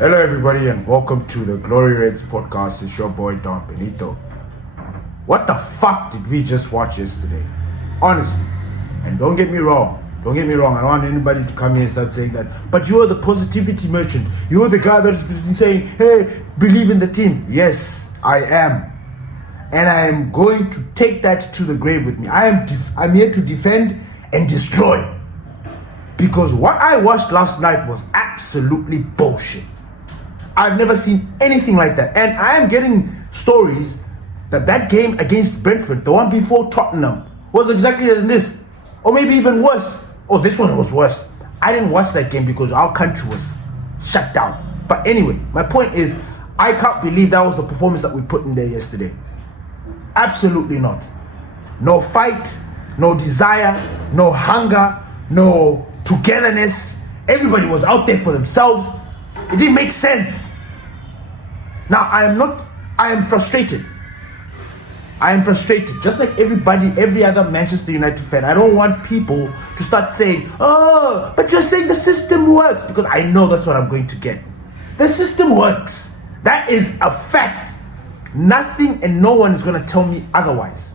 Hello, everybody, and welcome to the Glory Reds podcast. It's your boy Don Benito. What the fuck did we just watch yesterday? Honestly, and don't get me wrong. I don't want anybody to come here and start saying that. But you are the positivity merchant. You are the guy that's been saying, "Hey, believe in the team." Yes, I am, and I am going to take that to the grave with me. I'm here to defend and destroy, because what I watched last night was absolutely bullshit. I've never seen anything like that. And I am getting stories that game against Brentford, the one before Tottenham, was exactly like this. Or maybe even worse. Oh, this one was worse. I didn't watch that game because our country was shut down. But anyway, my point is, I can't believe that was the performance that we put in there yesterday. Absolutely not. No fight, no desire, no hunger, no togetherness. Everybody was out there for themselves. It didn't make sense. Now, I am frustrated. Just like every other Manchester United fan. I don't want people to start saying, "Oh, but you're saying the system works," because I know that's what I'm going to get. The system works. That is a fact. Nothing and no one is going to tell me otherwise.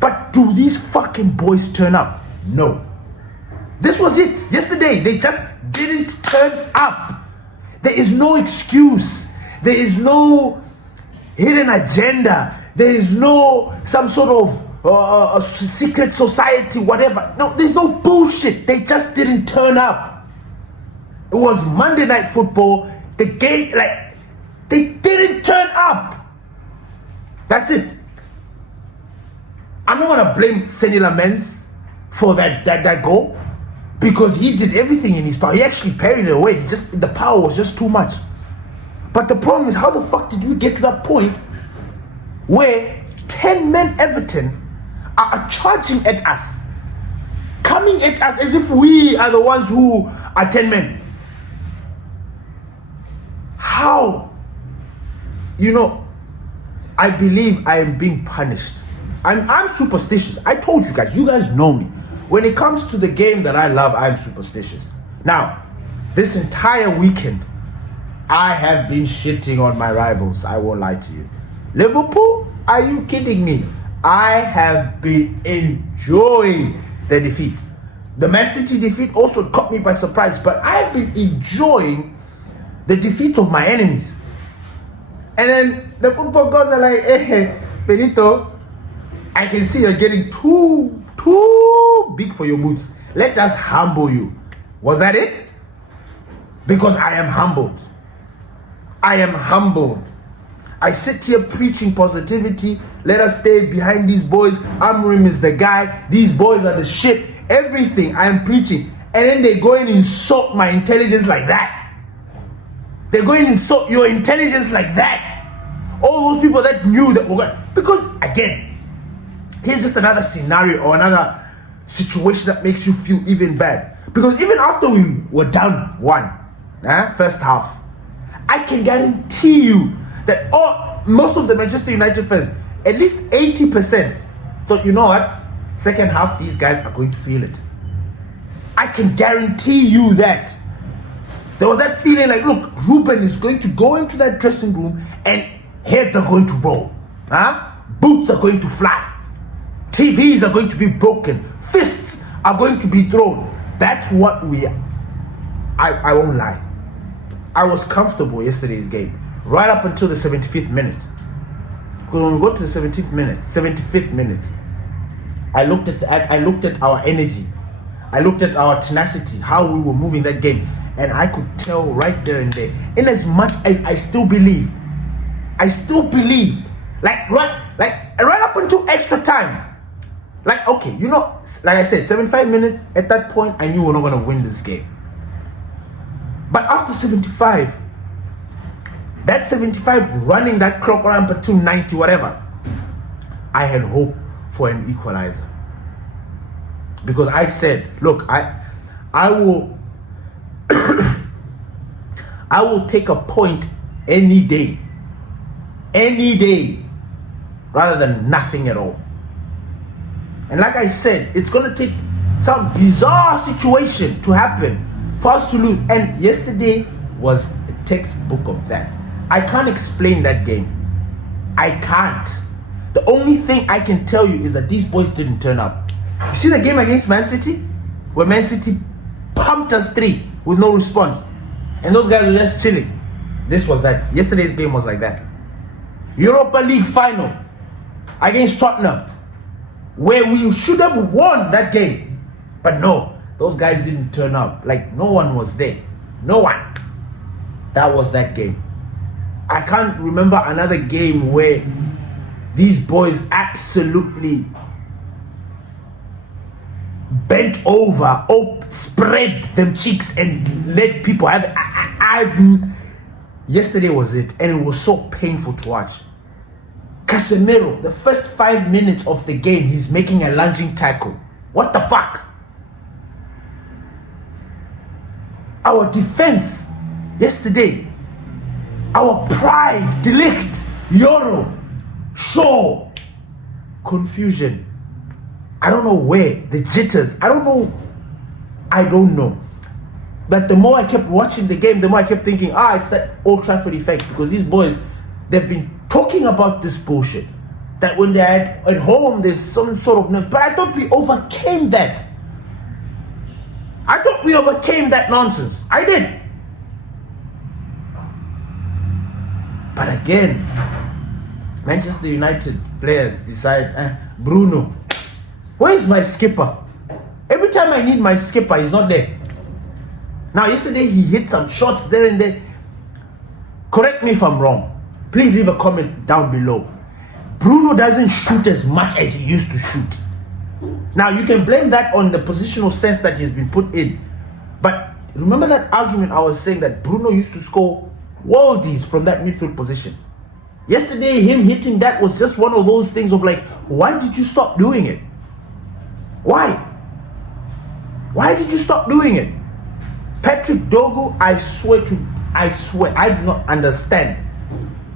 But do these fucking boys turn up? No. This was it. Yesterday, they just didn't turn up. There is no excuse. There is no hidden agenda. There is no some sort of a secret society, whatever. No, there's no bullshit. They just didn't turn up. It was Monday Night Football. The game, they didn't turn up. That's it. I'm not gonna blame Senny Lamens for that goal, because he did everything in his power. He actually parried it away. The power was just too much. But the problem is, how the fuck did we get to that point where 10-men Everton are charging at us, coming at us as if we are the ones who are 10 men? How? I believe I am being punished. I'm superstitious. I told you guys. You guys know me. When it comes to the game that I love, I'm superstitious. Now, this entire weekend, I have been shitting on my rivals. I won't lie to you. Liverpool? Are you kidding me? I have been enjoying the defeat. The Man City defeat also caught me by surprise, but I've been enjoying the defeat of my enemies. And then the football gods are like, "Hey, Benito, I can see you're getting too big for your boots. Let us humble you." Was that it? Because I am humbled. I sit here preaching positivity. Let us stay behind these boys. Amorim is the guy. These boys are the shit. Everything I am preaching. And then they go and insult my intelligence like that. They go and insult your intelligence like that. All those people that knew that we're going. Because, again, here's just another scenario or another situation that makes you feel even bad. Because even after we were down 1, first half, I can guarantee you that most of the Manchester United fans, at least 80%, thought, you know what? Second half, these guys are going to feel it. I can guarantee you that. There was that feeling like, look, Ruben is going to go into that dressing room and heads are going to roll. Boots are going to fly. TVs are going to be broken. Fists are going to be thrown. That's what we are. I won't lie. I was comfortable yesterday's game, right up until the 75th minute. Because when we got to the 75th minute, I looked at our energy. I looked at our tenacity, how we were moving that game, and I could tell right there and there. In as much as I still believe, right up until extra time. Okay, like I said, 75 minutes, at that point, I knew we were not going to win this game. But after 75, that 75 running that clock around until 90, whatever, I had hope for an equalizer. Because I said, look, I will I will take a point any day, rather than nothing at all. And like I said, it's going to take some bizarre situation to happen for us to lose. And yesterday was a textbook of that. I can't explain that game. I can't. The only thing I can tell you is that these boys didn't turn up. You see the game against Man City? Where Man City pumped us 3 with no response. And those guys were just chilling. This was that. Yesterday's game was like that. Europa League final against Tottenham, where we should have won that game. But no, those guys didn't turn up. Like, no one was there. No one. That was that game. I can't remember another game where these boys absolutely bent over, spread them cheeks and let people have it. Yesterday was it, and it was so painful to watch. Casemiro, the first 5 minutes of the game, he's making a lunging tackle. What the fuck? Our defense yesterday, our pride, Delict, Euro, Shaw, confusion. I don't know where, the jitters. I don't know. But the more I kept watching the game, the more I kept thinking, it's that Old Trafford effect. Because these boys, they've been talking about this bullshit. That when they're at home, there's some sort of nerve. But I thought we overcame that. I thought we overcame that nonsense. I did. But again, Manchester United players decide, Bruno, where's my skipper? Every time I need my skipper, he's not there. Now, yesterday he hit some shots there and there. Correct me if I'm wrong. Please leave a comment down below. Bruno doesn't shoot as much as he used to shoot. Now, you can blame that on the positional sense that he's been put in. But remember that argument I was saying that Bruno used to score worldies from that midfield position. Yesterday, him hitting that was just one of those things of like, why did you stop doing it? Why? Why did you stop doing it? Patrick Dogo, I swear, I do not understand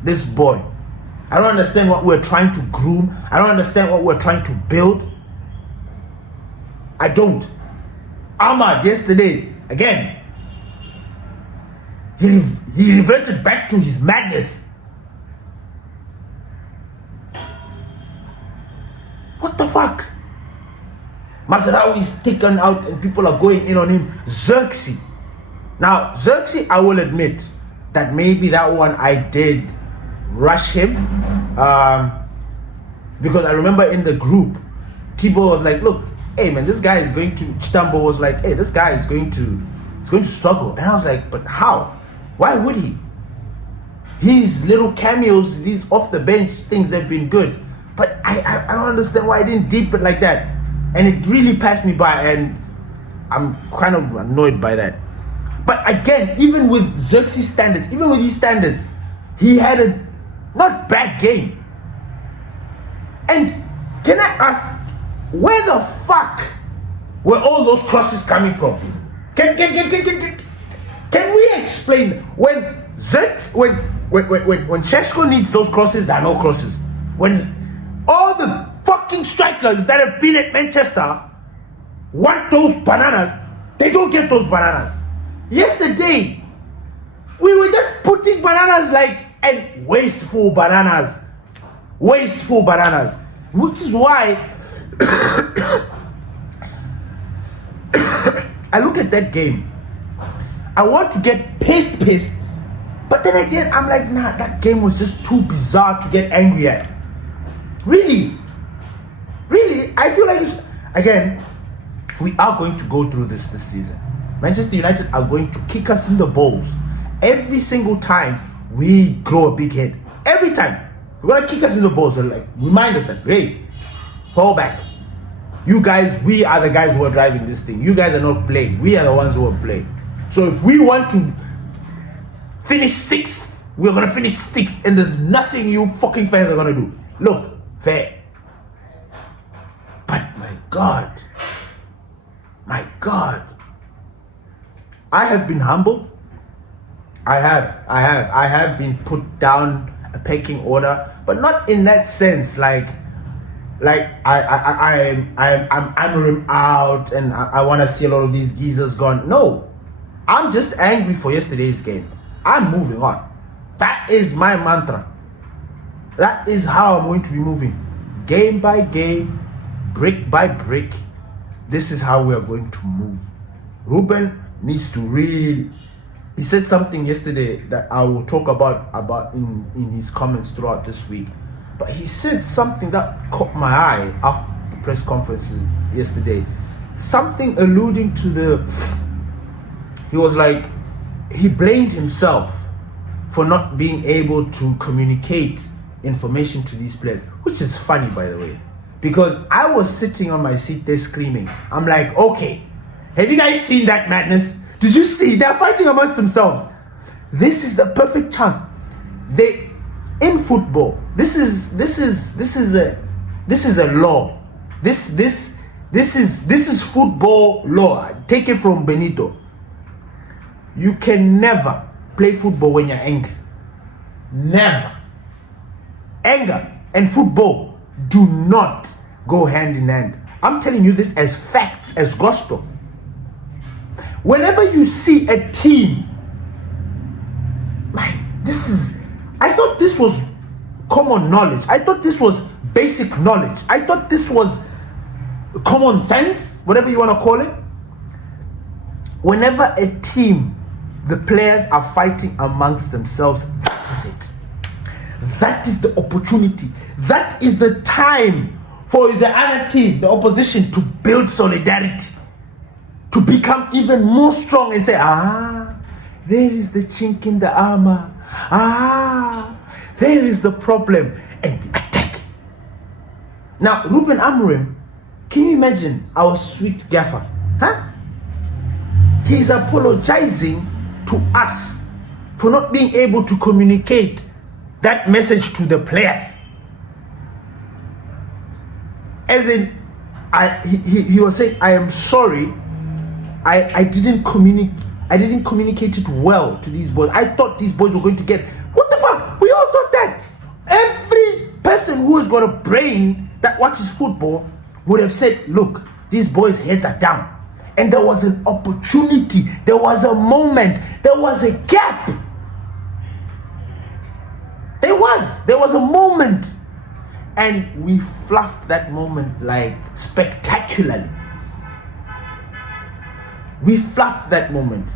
this boy. I don't understand what we're trying to groom. I don't understand what we're trying to build. I don't. Ahmad yesterday, again, he reverted back to his madness. What the fuck? Mazraoui is taken out and people are going in on him. Xerxes. Now, Xerxes, I will admit that maybe that one I did rush him. Because I remember in the group, Thibaut was like, look, hey man, this guy is going to, Chitambo was like, hey, this guy is going to struggle. And I was like, but how? Why would he? His little cameos, these off the bench things, they've been good. But I don't understand why I didn't deep it like that. And it really passed me by, and I'm kind of annoyed by that. But again, even with Xerxes standards, even with his standards, he had a not bad game. And can I ask, where the fuck were all those crosses coming from? Can we explain when Sheshko needs those crosses, there are no crosses. When all the fucking strikers that have been at Manchester want those bananas, they don't get those bananas. Yesterday, we were just putting bananas and wasteful bananas, which is why I look at that game. I want to get pissed, but then again, I'm like, nah, that game was just too bizarre to get angry at. Really, I feel like again, we are going to go through this season. Manchester United are going to kick us in the balls every single time we grow a big head. Every time we're gonna kick us in the balls and remind us that, hey, fall back. You guys, we are the guys who are driving this thing. You guys are not playing. We are the ones who are playing. So if we want to finish 6th, we're gonna finish 6th, and there's nothing you fucking fans are gonna do. Look, fair. But my God, I have been humbled. I have been put down a pecking order, but not in that sense. I'm Amorim out, and I want to see a lot of these geezers gone. No, I'm just angry for yesterday's game. I'm moving on. That is my mantra. That is how I'm going to be moving. Game by game, brick by brick. This is how we are going to move. Ruben needs to really... He said something yesterday that I will talk about in his comments throughout this week. But he said something that caught my eye after the press conference yesterday. Something alluding to the... He was like, he blamed himself for not being able to communicate information to these players, which is funny, by the way, because I was sitting on my seat there screaming. I'm like, okay, have you guys seen that madness? Did you see? They're fighting amongst themselves. This is the perfect chance. They, in football, this is a law. This is football law. Take it from Benito. You can never play football when you're angry. Never. Anger and football do not go hand in hand. I'm telling you this as facts, as gospel. Whenever you see a team, man, I thought this was common knowledge. I thought this was basic knowledge. I thought this was common sense, whatever you want to call it. Whenever a team, the players are fighting amongst themselves, that is it. That is the opportunity. That is the time for the other team, the opposition, to build solidarity, to become even more strong and say, there is the chink in the armor. There is the problem. And we attack. Now, Ruben Amorim, can you imagine our sweet gaffer? He's apologizing to us for not being able to communicate that message to the players. As in, he was saying, I am sorry, I didn't communicate it well to these boys. I thought these boys were going to get, what the fuck? We all thought that. Every person who has got a brain that watches football would have said, look, these boys' heads are down. And there was an opportunity, there was a moment, there was a gap. There was a moment. And we fluffed that moment like spectacularly. We fluffed that moment.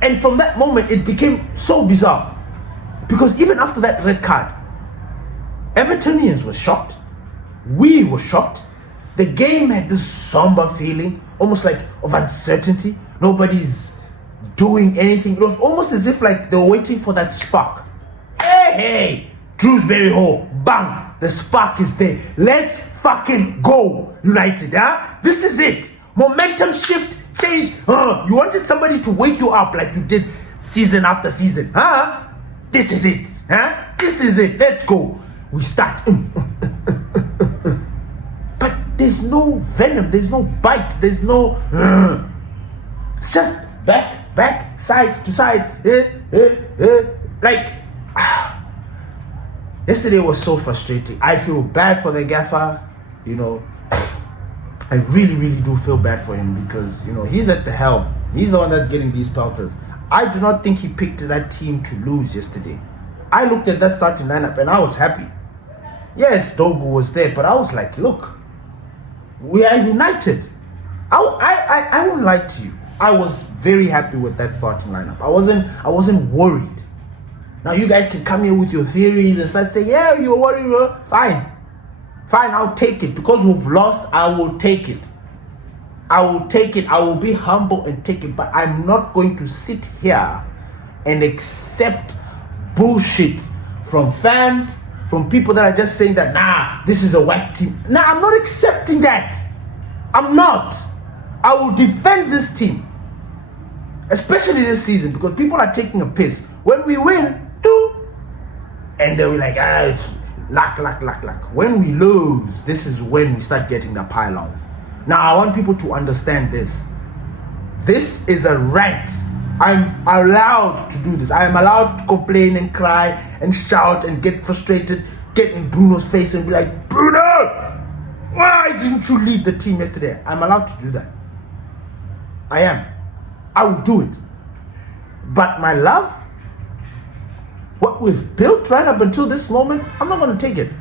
And from that moment, it became so bizarre. Because even after that red card, Evertonians were shocked. We were shocked. The game had this somber feeling, almost like of uncertainty. Nobody's doing anything. It was almost as if like they were waiting for that spark. Hey, Drewsbury Hall, bang, the spark is there. Let's fucking go, United, This is it. Momentum shift, change. You wanted somebody to wake you up like you did season after season, This is it, This is it. Let's go. We start. But there's no venom, there's no bite, there's no. It's just back, side to side. Like. Yesterday was so frustrating. I feel bad for the gaffer, I really, really do feel bad for him because, he's at the helm. He's the one that's getting these pelters. I do not think he picked that team to lose yesterday. I looked at that starting lineup and I was happy. Yes, Dogu was there, but I was like, look, we are united. I won't lie to you. I was very happy with that starting lineup. I wasn't worried. Now you guys can come here with your theories and start saying, yeah, you were worried. Fine, I'll take it. Because we've lost, I will take it. I will be humble and take it. But I'm not going to sit here and accept bullshit from fans, from people that are just saying that, this is a whack team. I'm not accepting that. I'm not. I will defend this team. Especially this season, because people are taking a piss. When we win, and they'll be like, it's luck. When we lose, this is when we start getting the pylons. Now, I want people to understand this. This is a rant. I'm allowed to do this. I am allowed to complain and cry and shout and get frustrated, get in Bruno's face and be like, Bruno, why didn't you lead the team yesterday? I'm allowed to do that. I am. I would do it. But my love, what we've built right up until this moment, I'm not going to take it.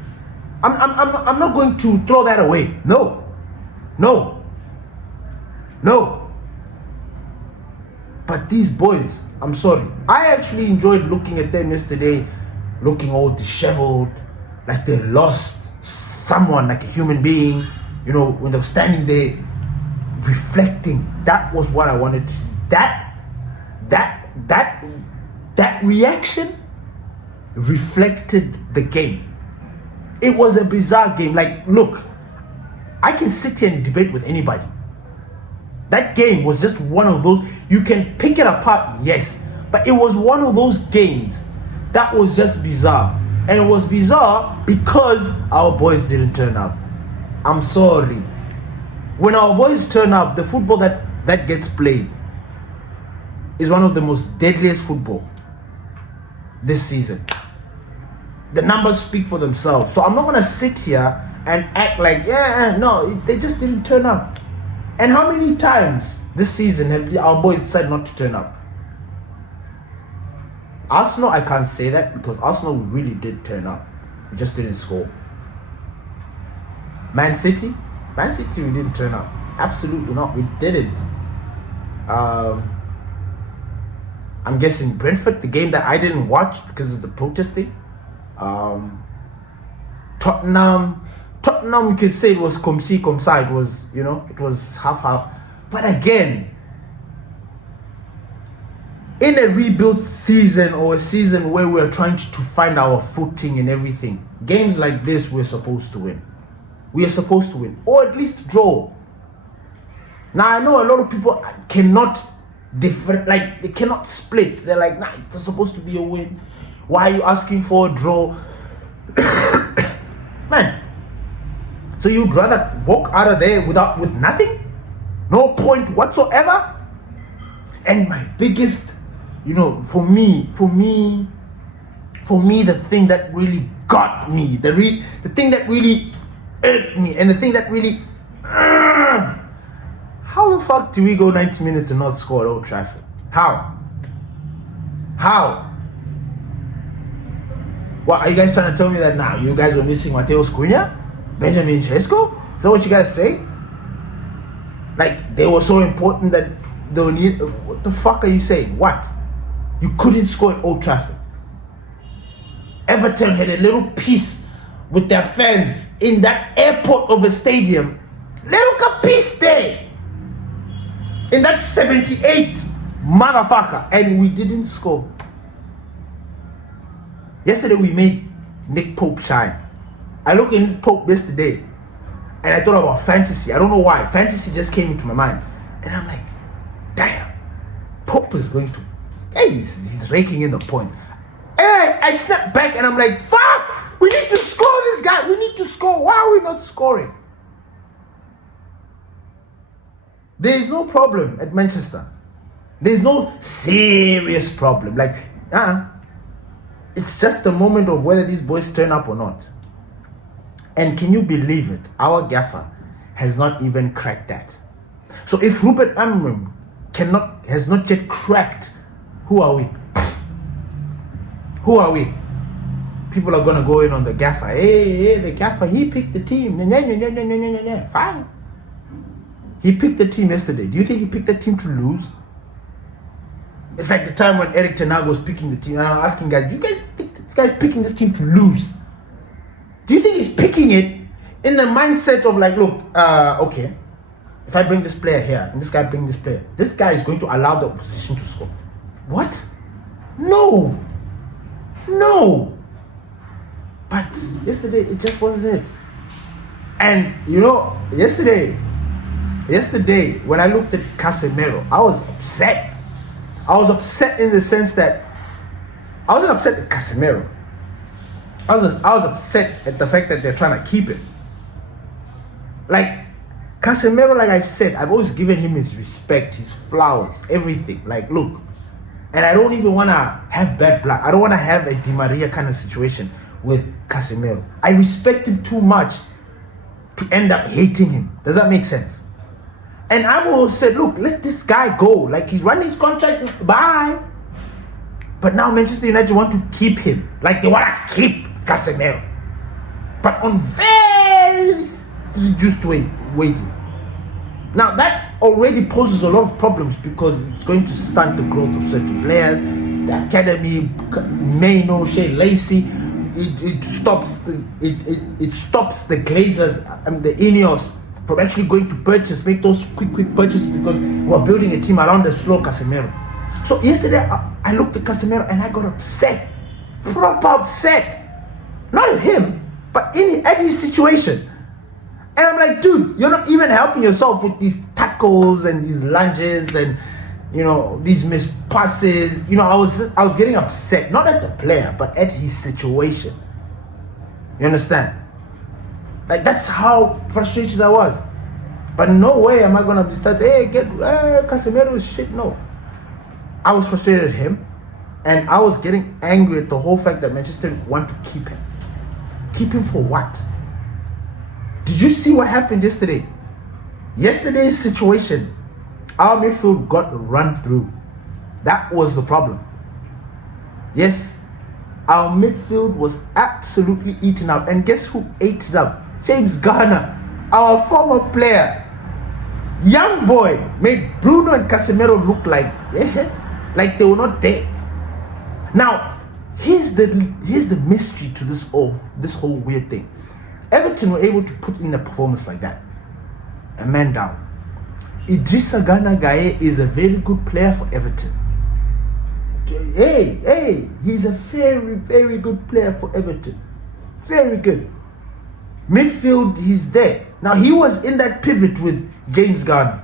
I'm not going to throw that away. No. But these boys, I'm sorry. I actually enjoyed looking at them yesterday, looking all disheveled, like they lost someone, like a human being, when they're standing there reflecting. That was what I wanted to see. That reaction reflected the game. It was a bizarre game. Like, look, I can sit here and debate with anybody. That game was just one of those, you can pick it apart, yes, but it was one of those games that was just bizarre. And it was bizarre because our boys didn't turn up. I'm sorry. When our boys turn up, the football that gets played is one of the most deadliest football this season. The numbers speak for themselves. So I'm not going to sit here and act like, they just didn't turn up. And how many times this season have our boys decided not to turn up? Arsenal, I can't say that because Arsenal really did turn up. We just didn't score. Man City, we didn't turn up. Absolutely not. We didn't. I'm guessing Brentford, the game that I didn't watch because of the protesting. Tottenham, you could say it was comme ci, comme ça. It was, it was half. But again, in a rebuild season or a season where we're trying to find our footing and everything, games like this we're supposed to win. We are supposed to win, or at least draw. Now I know a lot of people cannot they cannot split. They're like, it's supposed to be a win. Why are you asking for a draw? Man, so you'd rather walk out of there with nothing? No point whatsoever? And my biggest, for me, the thing that really got me, the thing that really irked me, and the thing that really, how the fuck do we go 90 minutes and not score at Old Trafford? How? What, are you guys trying to tell me that now you guys were missing Mateus Cunha, Benjamin Sesko? Is that what you gotta say? Like, they were so important that they were need. What the fuck are you saying? What? You couldn't score at Old Trafford. Everton had a little piece with their fans in that airport of a stadium. Little piece there. In that 78 motherfucker. And we didn't score. Yesterday we made Nick Pope shine. I looked at Nick Pope yesterday and I thought about fantasy. I don't know why. Fantasy just came into my mind. And I'm like, damn, Pope is going to, he's raking in the points. And I snapped back and I'm like, fuck, we need to score this guy. We need to score. Why are we not scoring? There is no problem at Manchester. There's no serious problem. Like, it's just a moment of whether these boys turn up or not. And can you believe it? Our gaffer has not even cracked that. So if Ruben Amorim has not yet cracked, who are we? Who are we? People are gonna go in on the gaffer. Hey, the gaffer, he picked the team. Fine. He picked the team yesterday. Do you think he picked the team to lose? It's like the time when Eric Ten Hag was picking the team. And I'm asking guys, do you guys think this guy's picking this team to lose? Do you think he's picking it in the mindset of like, look, okay, if I bring this player here and this guy bring this player, this guy is going to allow the opposition to score? What? No. But yesterday, it just wasn't it. And, yesterday, when I looked at Casemiro, I was upset. I was upset in the sense that I wasn't upset at Casemiro. I was upset at the fact that they're trying to keep him. Like, Casemiro, like I've said, I've always given him his respect, his flowers, everything. Like, look, and I don't even want to have bad blood. I don't want to have a Di Maria kind of situation with Casemiro. I respect him too much to end up hating him. Does that make sense? And I've always said, look, let this guy go. Like, he's running his contract, bye. But now Manchester United want to keep him. Like, they want to keep Casemiro. But on very reduced wages. Now, that already poses a lot of problems because it's going to stunt the growth of certain players. The academy, Maino, Shea Lacey, it stops the Glazers and the Ineos from actually going to make those quick purchases because we're building a team around the slow Casemiro. So yesterday I looked at Casemiro and I got upset, proper upset, not at him, but at his situation. And I'm like, dude, you're not even helping yourself with these tackles and these lunges and, you know, these missed passes. You know, I was getting upset, not at the player, but at his situation. You understand? Like, that's how frustrated I was. But no way am I going to start, hey, get Casemiro is shit. No. I was frustrated at him. And I was getting angry at the whole fact that Manchester want to keep him. Keep him for what? Did you see what happened yesterday? Yesterday's situation, our midfield got run through. That was the problem. Yes, our midfield was absolutely eaten up. And guess who ate it up? James Garner, our former player. Young boy made Bruno and Casemiro look like they were not there. Now, here's the mystery to this whole weird thing. Everton were able to put in a performance like that. A man down. Idrissa Gana Gueye is a very good player for Everton. Hey, he's a very, very good player for Everton. Very good. Midfield, he's there. Now, he was in that pivot with James Garner.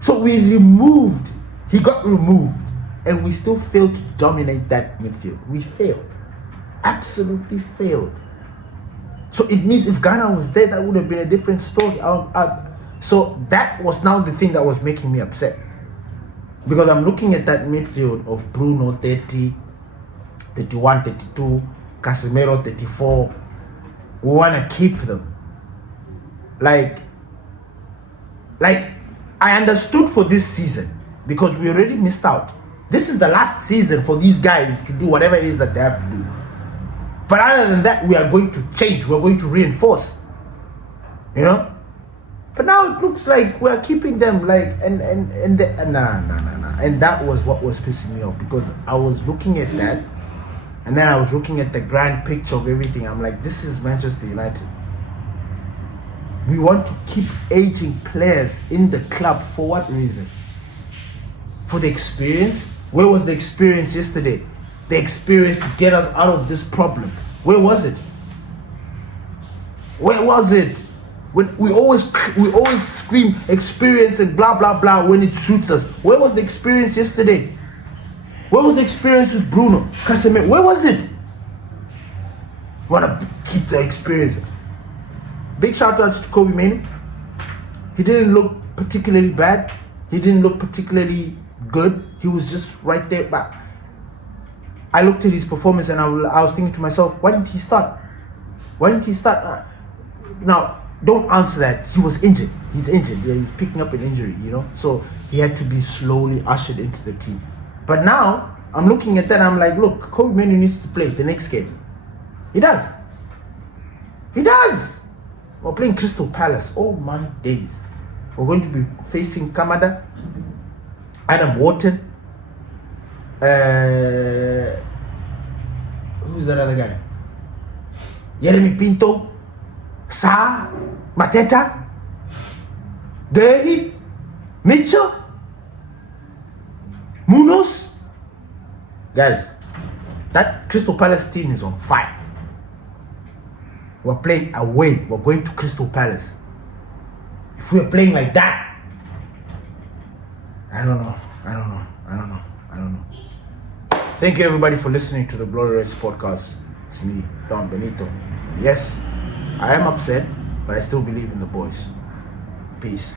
So he got removed, and we still failed to dominate that midfield. We failed. Absolutely failed. So it means if Ghana was there, that would have been a different story. So that was now the thing that was making me upset. Because I'm looking at that midfield of Bruno 30, 31, 32, Casemiro 34. We want to keep them. Like I understood for this season because we already missed out. This is the last season for these guys to do whatever it is that they have to do. But other than that, we are going to change. We're going to reinforce. You know? But now it looks like we're keeping them like nah. And that was what was pissing me off because I was looking at that and then I was looking at the grand picture of everything. I'm like, this is Manchester United. We want to keep aging players in the club for what reason? For the experience? Where was the experience yesterday? The experience to get us out of this problem. Where was it? Where was it? When we always scream experience and blah blah blah when it suits us. Where was the experience yesterday? Where was the experience with Bruno Casemiro? Where was it? We want to keep the experience. Big shout out to Kobe Mainoo. He didn't look particularly bad. He didn't look particularly good. He was just right there. But I looked at his performance and I was thinking to myself, why didn't he start? Why didn't he start? Now, don't answer that. He was injured. He's injured. Yeah, he was picking up an injury, you know. So he had to be slowly ushered into the team. But now, I'm looking at that and I'm like, look, Kobe Mainoo needs to play the next game. He does. He does. We're playing Crystal Palace. Oh my days. We're going to be facing Kamada, Adam Wharton, who's that other guy? Yeremy Pinto, Sa, Mateta, Derry, Mitchell, Munoz. Guys, that Crystal Palace team is on fire. We're playing away. We're going to Crystal Palace. If we're playing like that, I don't know. Thank you everybody for listening to the Glory Race podcast. It's me, Don Benito. Yes, I am upset, but I still believe in the boys. Peace.